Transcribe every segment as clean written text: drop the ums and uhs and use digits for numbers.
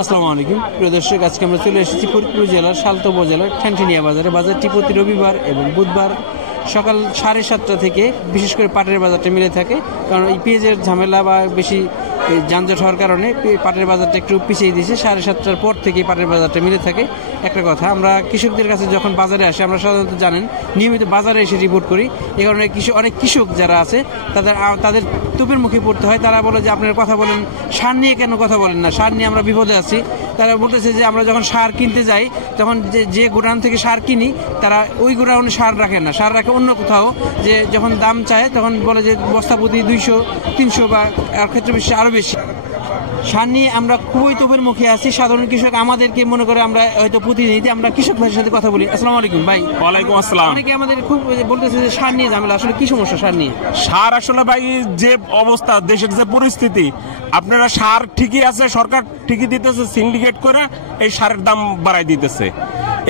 আসসালামু আলাইকুম প্রিয় দর্শক, আজকে আমরা চলে এসেছি ফরিদপুর জেলার সালতা উপজেলার ঠ্যানঠেনিয়া বাজারে। বাজারটি প্রতি রবিবার এবং বুধবার সকাল 7:30 থেকে বিশেষ করে পাটের বাজারটা মিলে থাকে, কারণ এই পেঁয়াজের ঝামেলা বা বেশি যানজট হওয়ার কারণে পাটের বাজারটা একটু পিছিয়ে দিয়েছে। 7:30টার পর থেকে পাটের বাজারটা মিলে থাকে। একটা কথা, আমরা কৃষকদের কাছে যখন বাজারে আসি, আমরা সাধারণত জানেন নিয়মিত বাজারে এসে রিপোর্ট করি। এই কারণে অনেক কৃষক যারা আছে তাদের তুপের মুখে পড়তে হয়। তারা বলে যে আপনারা কথা বলেন, সার নিয়ে কেন কথা বলেন না, সার নিয়ে আমরা বিপদে আছি। তারা বলতেছে যে আমরা যখন সার কিনতে যাই, তখন যে গোডাউন থেকে সার কিনি, তারা ওই গোডাউনে সার রাখে না, সার রাখে অন্য কোথাও। যে যখন দাম চায় তখন বলে যে বস্তা প্রতি 200-300 বা ক্ষেত্রে বেশি আরও বেশি। সার নিয়ে আমরা খুবই তুপের মুখে আছি। সাধারণ কৃষক আমাদেরকে মনে করে আমরা হয়তো প্রতিনিধি, আমরা কৃষক ভাইয়ের সাথে কথা বলি। আসসালামু আলাইকুম ভাই। ওয়ালাইকুম আসসালাম। অনেকে আমাদের খুব বলতেছে যে সার নিয়ে ঝামেলা, আসলে কি সমস্যা সার নিয়ে? সার আসলে ভাই যে অবস্থা, দেশের যে পরিস্থিতি, আপনারা সার ঠিকই আছে, সরকার ঠিকই দিতেছে, সিন্ডিকেট করে এই সারের দাম বাড়াই দিতেছে।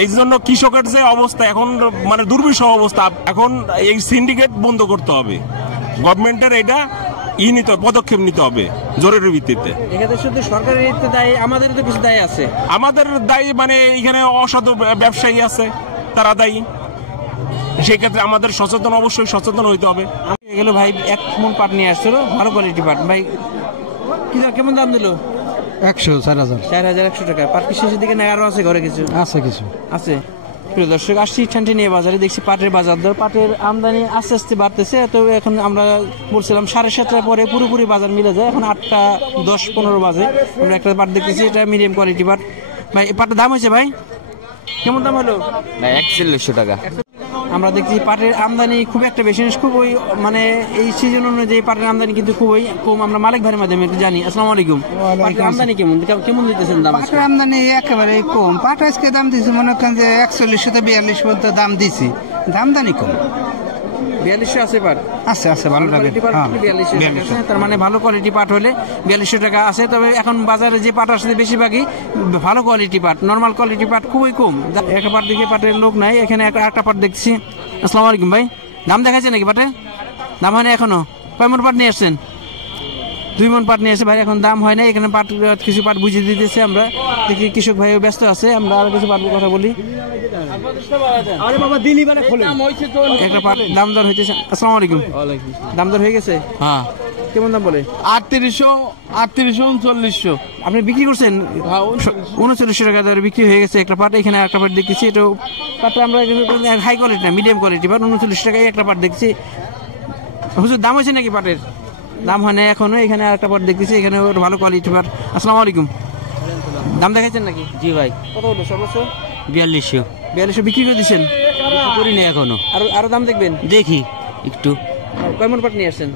এই জন্য কৃষকের যে অবস্থা এখন মানে দুর্বিষহ অবস্থা। এখন এই সিন্ডিকেট বন্ধ করতে হবে, গভর্নমেন্টের এটা পদক্ষেপ নিতে হবে জরুরি ভিত্তিতে। এখানে শুধু সরকারের দায়, আমাদের তো কিছু দায় আছে। আমাদের দায়ী মানে এখানে অসাধু ব্যবসায়ী আছে, তারা দায়ী। সেই ক্ষেত্রে আমাদের অবশ্যই সচেতন হইতে হবে। এগুলো ভাই 1 মণ পাট নিয়ে আসছিল, ভালো কোয়ালিটি পাট। ভাই কেমন দাম দিল? 4,100 টাকা। পাট কি শেষের দিকে না আরো আছে ঘরে? কিছু আছে। প্রিয় দর্শক, আসছি ঠ্যানঠেনিয়া বাজারে, দেখছি পাটের বাজার দর, পাটের আমদানি আস্তে আস্তে বাড়তেছে। তো এখন আমরা বলছিলাম 7:30টার পরে পুরোপুরি বাজার মিলে যায়। এখন 8:10-15 বাজে। আমরা একটা পাট দেখতেছি, এটা মিডিয়াম কোয়ালিটি পাট। ভাই পাটের দাম হয়েছে ভাই কেমন দাম হলো? 4100 টাকা। আমরা দেখছি পাটের আমদানি খুব একটা বেশি, খুবই মানে এই সিজন অনুযায়ী পাটের আমদানি কিন্তু খুবই কম। আমরা মালিক ভাইয়ের মাধ্যমে একটু জানি। আসসালামু আলাইকুম। পাটের আমদানি কেমন দিতেছেন দাম? পাটের আমদানি একেবারে কম। পাট আজকে দাম দিচ্ছে মনে করেন যে 4142 পর্যন্ত দাম দিছি, দামদানি কম। 4200 আছে পাট? আছে ভালো কোয়ালিটি পাট 4200। তার মানে ভালো কোয়ালিটি পাট হলে 4200 টাকা আছে। তবে এখন বাজারে যে পাট আসছে বেশিরভাগই ভালো কোয়ালিটি পাট, নর্মাল কোয়ালিটি পাট খুবই কম। একটা পাট দেখে পাটের লোক নাই। এখানে একটা পাট দেখছি। আসসালামু আলাইকুম ভাই, দাম দেখাচ্ছে নাকি পাটে? দাম হয় না এখনো? কয় মণ পাট নিয়ে আসছেন? 2 মণ পাট নিয়ে আসছে ভাই, এখন দাম হয় না। এখানে পাট কিছু পাট বুঝিয়ে দিতেছে। আমরা দেখি কৃষক ভাইও ব্যস্ত আছে, আমরা আরো কিছু পাট কথা বলি। একটা পাট দাম দর হইতেছে। আসসালামু আলাইকুম। দাম দর হয়ে গেছে? হ্যাঁ। কেমন দাম বলে? 3800 আপনি বিক্রি করছেন? 3900 টাকা দরে বিক্রি হয়ে গেছে একটা পাট। এখানে একটা পাট দেখতেছি, এটা পাটটা আমরা হাই কোয়ালিটি না, মিডিয়াম কোয়ালিটি পাট। 39 টাকায় একটা পাট দেখছি। হুজুর দাম হয়েছে নাকি পাটের? দাম হয় না এখনো। এখানে আরেকটা পাট দেখতেছি, এখানে ভালো কোয়ালিটি পাট। আসসালামু আলাইকুম। দাম দেখাচ্ছেন নাকি? জি ভাই। কত হলো সর্বোচ্চ? 4200 বিক্রি করে দিচ্ছেন? করি না এখনো। আরো দাম দেখবেন? দেখি একটু। কয় মণ পাট নিয়ে আসছেন?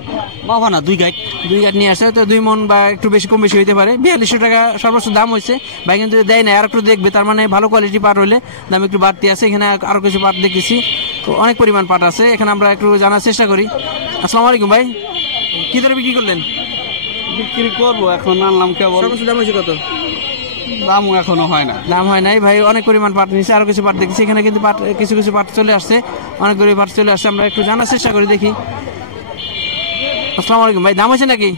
বাবা না, 2 গাঁট নিয়ে আসছে। তো 2 মণ বা একটু বেশি কম বেশি হইতে পারে। 4200 টাকা সর্বোচ্চ দাম হয়েছে ভাই, কিন্তু দেয় না, আর একটু দেখবে। তার মানে ভালো কোয়ালিটি পাট হলে দাম একটু বাড়তি আছে। এখানে আরো কিছু পাট দেখতেছি, অনেক পরিমাণ পাট আছে। এখানে আমরা একটু জানার চেষ্টা করি। আসসালামু আলাইকুম ভাই, কি দরে বিক্রি করলেন? বিক্রি করবো এখন, আনলাম কেবল। সর্বোচ্চ দাম হয়েছে কত? দাম এখনো হয় না। দাম হয় নাই ভাই, অনেক পরিমাণ পাট নিচ্ছে। আরো কিছু পাট দেখছি এখানে, কিন্তু কিছু পাট চলে আসছে, অনেকগুলো পাট চলে আসছে। আমরা একটু জানার চেষ্টা করি, দেখি। আসসালামু আলাইকুম ভাই, দাম হয়েছে নাকি?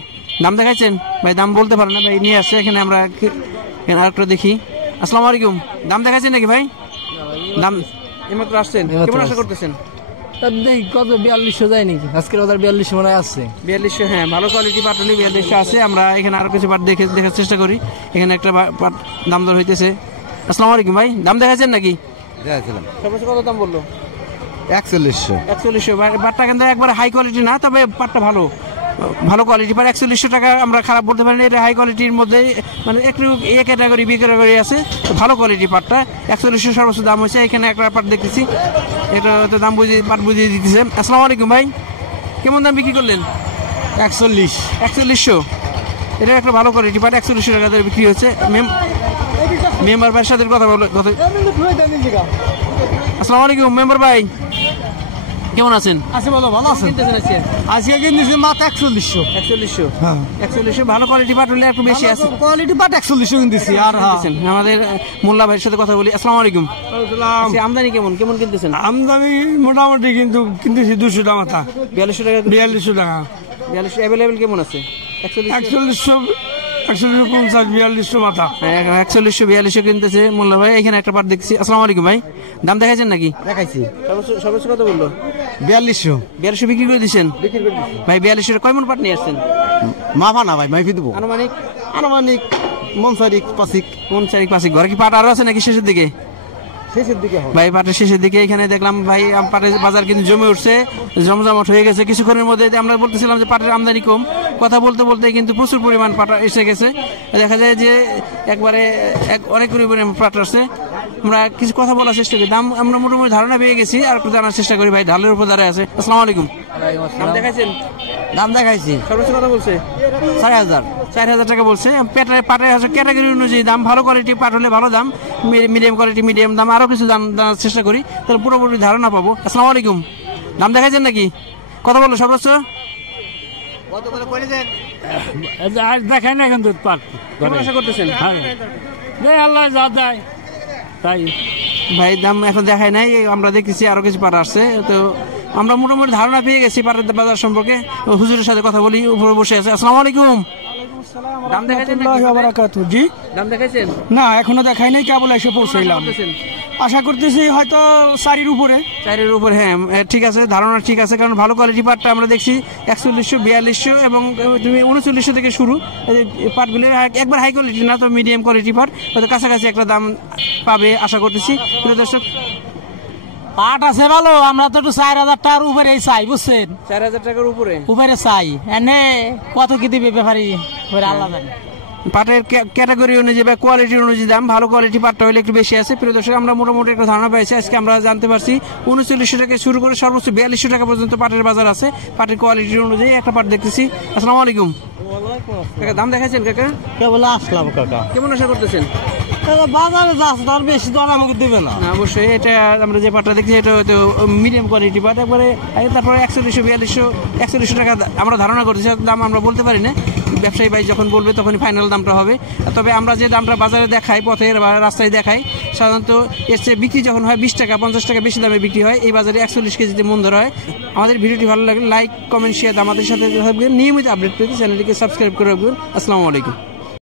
দাম দেখাচ্ছেন ভাই? দাম বলতে পারেন না ভাই, নিয়ে আসছে। এখানে আমরা আরেকটা দেখি। আসসালামু আলাইকুম, দাম দেখাচ্ছেন নাকি ভাই? দাম এইমাত্র আসছেন, কেমন আশা করতেছেন? কত 4200 যায় নাকি? আজকের 4200 মনে আছে। 4200, হ্যাঁ ভালো কোয়ালিটি পাট হলে 4200 আছে। আমরা এখানে আরো কিছু পাট দেখার চেষ্টা করি। এখানে একটা পাট দাম দর হইতেছে। আসসালামু আলাইকুম ভাই, দাম দেখাচ্ছেন নাকি? দেখাছিলাম। সর্বোচ্চ কত দাম বললো? 4100। পাটটা কিন্তু একবার হাই কোয়ালিটি না, তবে পাটটা ভালো কোয়ালিটি পাট। 4100 টাকা আমরা খারাপ বলতে পারি না, এটা হাই কোয়ালিটির মধ্যে, মানে একটু এ ক্যাটাগরি বি ক্যাটাগরি আছে। ভালো কোয়ালিটি পাটটা 4100 সর্বোচ্চ দাম হয়েছে। এখানে একটা পাট দেখতেছি, এটা দাম বুঝিয়ে দিতেছে। আসসালামু আলাইকুম ভাই, কেমন দাম বিক্রি করলেন? 4100। এটা একটা ভালো কোয়ালিটি পাট, 4100 টাকা ধরে বিক্রি হচ্ছে। মেম্বার ভাইয়ের সাথে কথা বলো। আসসালামু আলাইকুম মেম্বার ভাই, কেমন আছেন? আছে ভালো আছেন? আজকে কিনতেছি মাত্র 4100। হ্যাঁ 4100 ভালো কোয়ালিটি পাট হলে একটু বেশি আছে। কোয়ালিটি পাট 4100 কিনতেছি। আর আমাদের মোল্লা ভাইয়ের সাথে কথা বলি। আসসালামু আলাইকুম। আমদানি কেমন কিনতেছেন? আমদানি মোটামুটি কিন্তু কিনতেছি 200 টাকা মাথা। 4200 টাকা। 4200 টাকা। 4200 অ্যাভেলেবেল কেমন আছে? 4100 41-42 মাথা। 41-42 কিনতেছে মোল্লা ভাই। এখানে একটা পাট দেখছি। আসসালামু আলাইকুম ভাই, দাম দেখাইছেন নাকি? দেখাইছি সর্বোচ্চ কত বললো? 4200 4200 বিক্রি করে দিচ্ছেন ভাই। 4200 কয় মন পাট নিয়ে আসছেন? মাফা না ভাই, মাইফি দেবো আনুমানিক আনুমানিক মন চারিক পাঁচিক। মন 4-5। ঘরে কি পাট আরো আছে নাকি শেষের দিকে? শেষের দিকে ভাই পাটের শেষের দিকে। এখানে দেখলাম ভাই পাটের বাজার কিন্তু জমে উঠছে, জমজমাট হয়ে গেছে। কিছুক্ষণের মধ্যে আমরা বলতেছিলাম যে পাটের আমদানি কম, কথা বলতে বলতে কিন্তু প্রচুর পরিমাণ পাট এসে গেছে। দেখা যায় যে একবারে অনেক পরিমাণ পাট আসছে। আমরা কিছু কথা বলার চেষ্টা করি, দাম আমরা মোটামুটি ধারণা পেয়ে গেছি, আর একটু জানার চেষ্টা করি। ভাই ঢালের উপর দাঁড়ায় আছে। আসসালামু আলাইকুম, দাম দেখাইছেন? দাম দেখাইছি সর্বোচ্চ কথা বলছে 4000। 4000 টাকা বলছে। পাটের ক্যাটাগরি অনুযায়ী দাম, ভালো কোয়ালিটি পাট হলে ভালো দাম, মিডিয়াম কোয়ালিটি মিডিয়াম দাম, আরো কিছু দাম জানার চেষ্টা করি, তাহলে পুরোপুরি ধারণা পাবো। আসসালামু আলাইকুম, দাম দেখাইছেন নাকি? কথা বললো সর্বোচ্চ দেখাই না এখন দুধ পাট। কেমন আশা করতেছেন? আল্লাহ যা দেয় তাই। ভাই দাম এখন দেখায় নাই, আমরা দেখতেছি আরো কিছু পাট আসছে। তো আমরা মোটামুটি ধারণা পেয়ে গেছি পাটের বাজার সম্পর্কে। হুজুরের সাথে কথা বলি, উপরে বসে আছে। আসসালামু আলাইকুম, দাম দেখাইছেন নাকি? জি দাম দেখাইছেন? না, এখনো দেখাই নাই, কেবল এসে পৌঁছাইলাম। আশা করতেছি হয়তো 4-এর উপরে। 4-এর উপর, হ্যাঁ ঠিক আছে, ধারণা ঠিক আছে। কারণ ভালো কোয়ালিটি পাটটা আমরা দেখছি 4100, 4200 এবং তুমি 3900 থেকে শুরু। পাটগুলি একবার হাই কোয়ালিটি না, তো মিডিয়াম কোয়ালিটি পাট, হয়তো কাছাকাছি একটা দাম পাবে আশা করতেছি। প্রিয় দর্শক, পাট আছে ভালো, আমরা তো একটু 4000 টাকার উপরে চাই, বুঝছেন? 4000 টাকার উপরে চাই। এনে কত কি দিবে ব্যাপারী, আল্লাহ জানে। পাটের ক্যাটাগরি অনুযায়ী বা কোয়ালিটি অনুযায়ী দাম, ভালো কোয়ালিটি পাটটা হলে একটু বেশি আছে। প্রিয় দর্শক, আমরা মোটামুটি একটা ধারণা পেয়েছি। আজকে আমরা জানতে পারছি 3900 টাকা শুরু করে সর্বোচ্চ 4200 টাকা পর্যন্ত পাটের বাজার আছে। পাটের কোয়ালিটি অনুযায়ী একটা পাট দেখতেছি। আসসালামু আলাইকুম কাকা, দাম দেখাইছেন কাকা? কেবল আসলাম কাকা। কেমন আশা করতেছেন? বাজারে যাচ্ছে, তার বেশি দর আমাকে দেবে না। অবশ্যই এটা আমরা যে পাটটা দেখছি এটা হয়তো মিডিয়াম কোয়ালিটি পাট একবারে। তারপরে 4100-4200 টাকা আমরা ধারণা করছি, দাম আমরা বলতে পারি না। ব্যবসায়ী ভাই যখন বলবে তখনই ফাইনাল দামটা হবে। তবে আমরা যে দামটা বাজারে দেখাই, পথে বা রাস্তায় দেখাই, সাধারণত এর চেয়ে বিক্রি যখন হয় 20 টাকা 50 টাকা বেশি দামে বিক্রি হয়। এই বাজারে 41 কেজিতে মন ধরা হয়। আমাদের ভিডিওটি ভালো লাগলে লাইক কমেন্ট শেয়ার, আমাদের সাথে নিয়মিত আপডেট পেতে চ্যানেলটিকে সাবস্ক্রাইব করে রাখবেন। আসসালামু আলাইকুম।